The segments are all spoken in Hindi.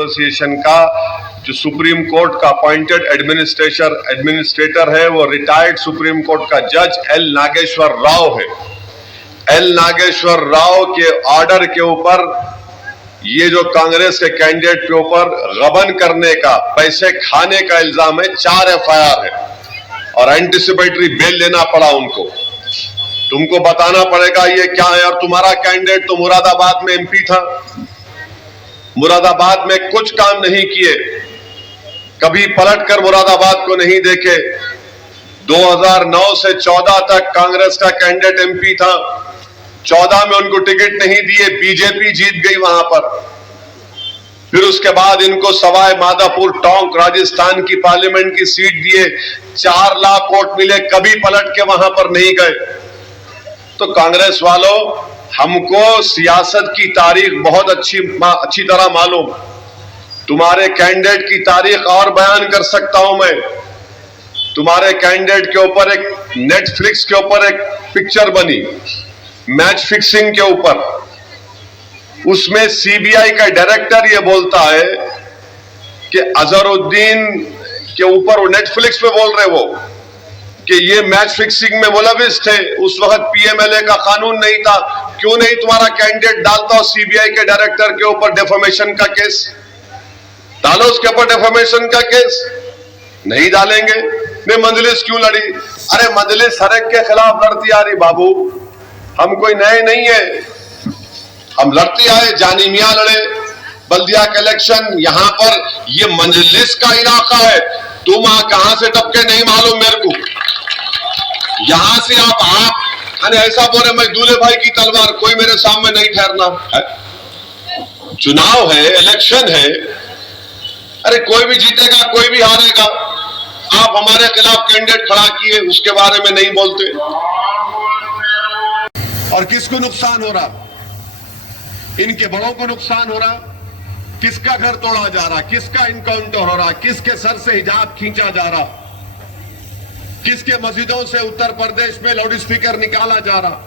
एसोसिएशन का जो सुप्रीम कोर्ट का अपॉइंटेड एडमिनिस्ट्रेटर है वो रिटायर्ड सुप्रीम कोर्ट का जज एल नागेश्वर राव है। एल नागेश्वर राव के ऑर्डर के ऊपर ये जो कांग्रेस के कैंडिडेट के ऊपर गबन करने का, पैसे खाने का इल्जाम है, 4 एफआईआर है और एंटिसिपेटरी बेल लेना पड़ा उनको। तुमको बताना पड़ेगा ये क्या है। और तुम्हारा कैंडिडेट तो मुरादाबाद में एमपी था, मुरादाबाद में कुछ काम नहीं किए, कभी पलटकर मुरादाबाद को नहीं देखे। 2009 से 14 तक कांग्रेस का कैंडिडेट एमपी था, 14 में उनको टिकट नहीं दिए, बीजेपी जीत गई वहां पर। फिर उसके बाद इनको सवाई माधोपुर टोंक राजस्थान की पार्लियामेंट की सीट दिए, 4 लाख वोट मिले, कभी पलट के वहां पर नहीं गए। तो कांग्रेस वालों, हमको सियासत की तारीख बहुत अच्छी तरह मालूम। तुम्हारे कैंडिडेट की तारीख और बयान कर सकता हूं मैं। तुम्हारे कैंडिडेट के ऊपर एक नेटफ्लिक्स के ऊपर एक पिक्चर बनी मैच फिक्सिंग के ऊपर। उसमें सीबीआई का डायरेक्टर ये बोलता है कि अजहरुद्दीन के ऊपर, वो नेटफ्लिक्स पे बोल रहे वो कि ये मैच फिक्सिंग में मुलविस थे। उस वक्त पीएमएलए का कानून नहीं था, क्यों नहीं तुम्हारा कैंडिडेट डालता हो सीबीआई के डायरेक्टर के ऊपर डेफेमेशन का केस? डालो उसके ऊपर डेफेमेशन का केस। नहीं डालेंगे। नहीं, मजलिस क्यों लड़ी? अरे मजलिस हर एक के खिलाफ लड़ती आ रही बाबू, हम कोई नए नहीं है, हम लड़ती आए। जानी मियां लड़े, बल्दिया का इलेक्शन, यहां पर ये मजलिस का इलाका है। तुम कहां से टपके नहीं मालूम मेरे को। यहां से आप ऐसा बोले मैं दूल्हे भाई की तलवार, कोई मेरे सामने नहीं ठहरना है। चुनाव है, इलेक्शन है, अरे कोई भी जीतेगा कोई भी हारेगा। आप हमारे खिलाफ कैंडिडेट खड़ा किए, उसके बारे में नहीं बोलते। और किसको नुकसान हो रहा? इनके बड़ों को नुकसान हो रहा। किसका घर तोड़ा जा रहा, किसका इनकाउंटर हो रहा, किसके सर से हिजाब खींचा जा रहा, किसके मस्जिदों से उत्तर प्रदेश में लाउड स्पीकर निकाला जा रहा,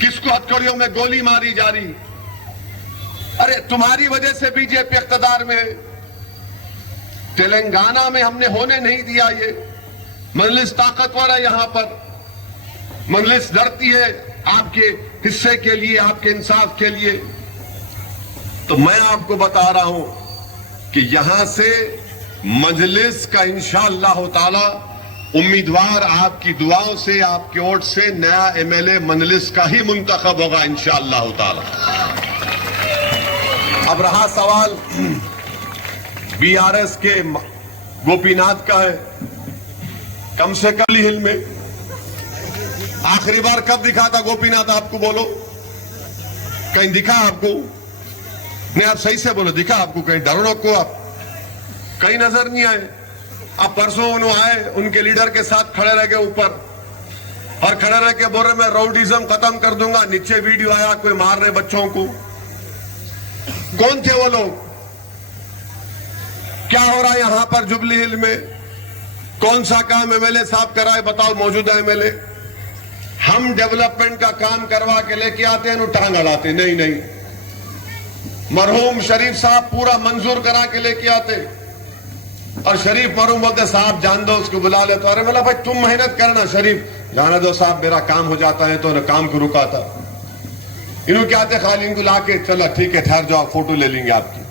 किसको हथकड़ियों में गोली मारी जा रही। अरे तुम्हारी वजह से बीजेपी इख्तियार में, तेलंगाना में हमने होने नहीं दिया। ये मजलिस ताकतवर है, यहां पर मजलिस लड़ती है आपके हिस्से के लिए, आपके इंसाफ के लिए। तो मैं आपको बता रहा हूं कि यहां से मजलिस का इंशाअल्लाह ताला उम्मीदवार आपकी दुआओं से, आपके वोट से नया एमएलए मजलिस का ही मुंतखब होगा इंशाअल्लाह ताला। अब रहा सवाल बीआरएस के गोपीनाथ का है। कम से कम हिल में आखिरी बार कब दिखा था गोपीनाथ आपको? बोलो, कहीं दिखा आपको? नहीं, आप सही से बोलो, दिखा आपको कहीं? डरो को आप कहीं नजर नहीं आए। आप परसों उन्होंने आए, उनके लीडर के साथ खड़े रह गए ऊपर, और खड़े रह के बोल रहे मैं राउडिज्म खत्म कर दूंगा। नीचे वीडियो आया कोई मार रहे बच्चों को। कौन थे वो लोग? क्या हो रहा है यहां पर जुबली हिल में? कौन सा काम एमएलए साहब कराए? बताओ मौजूदा एमएलए। हम डेवलपमेंट का काम करवा के लेके आते हैं, टांग अड़ाते। नहीं नहीं, मरहूम शरीफ साहब पूरा मंजूर करा के लेके आते, और शरीफ मरहूम बोलते साहब जान दो, उसको बुला ले। तो अरे बोला भाई तुम मेहनत करना, शरीफ जाना दो साहब, मेरा काम हो जाता है। तो काम को रुका था। इन्हों क्या आते खाली इनको लाके, चला ठीक है ठहर जाओ, फोटो ले लेंगे आपकी।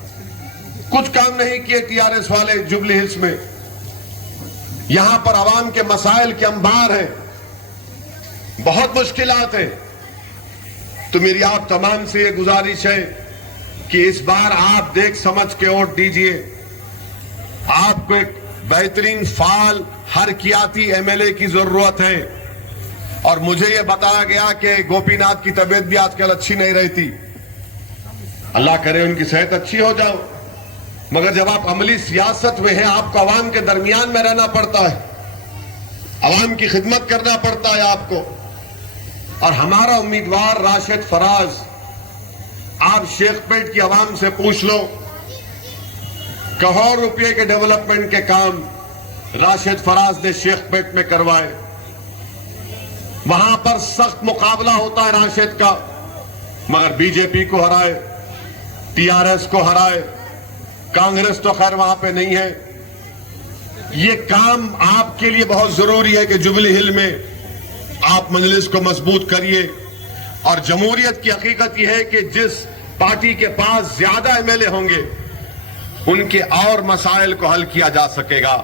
कुछ काम नहीं किए टीआरएस वाले जुबली हिल्स में। यहां पर आवाम के मसाइल के अंबार है, बहुत मुश्किलात है। तो मेरी आप तमाम से ये गुजारिश है कि इस बार आप देख समझ के वोट दीजिए। आपको एक बेहतरीन फाल हरकियाती एमएलए की जरूरत है। और मुझे यह बताया गया कि गोपीनाथ की तबीयत भी आजकल अच्छी नहीं रहती। अल्लाह करे उनकी सेहत अच्छी हो जाओ, मगर जब आप अमली सियासत में हैं, आपको अवाम के दरमियान में रहना पड़ता है, अवाम की खिदमत करना पड़ता है आपको। और हमारा उम्मीदवार राशिद फराज, आप शेखपेट की आवाम से पूछ लो, करोड़ रुपए के डेवलपमेंट के काम राशिद फराज ने शेखपेट में करवाए। वहां पर सख्त मुकाबला होता है राशिद का, मगर बीजेपी को हराए, टीआरएस को हराए, कांग्रेस तो खैर वहां पे नहीं है। ये काम आपके लिए बहुत जरूरी है कि जुबली हिल में आप मजलिस को मजबूत करिए। और जमहूरियत की हकीकत यह है कि जिस पार्टी के पास ज्यादा एमएलए होंगे उनके और मसाइल को हल किया जा सकेगा।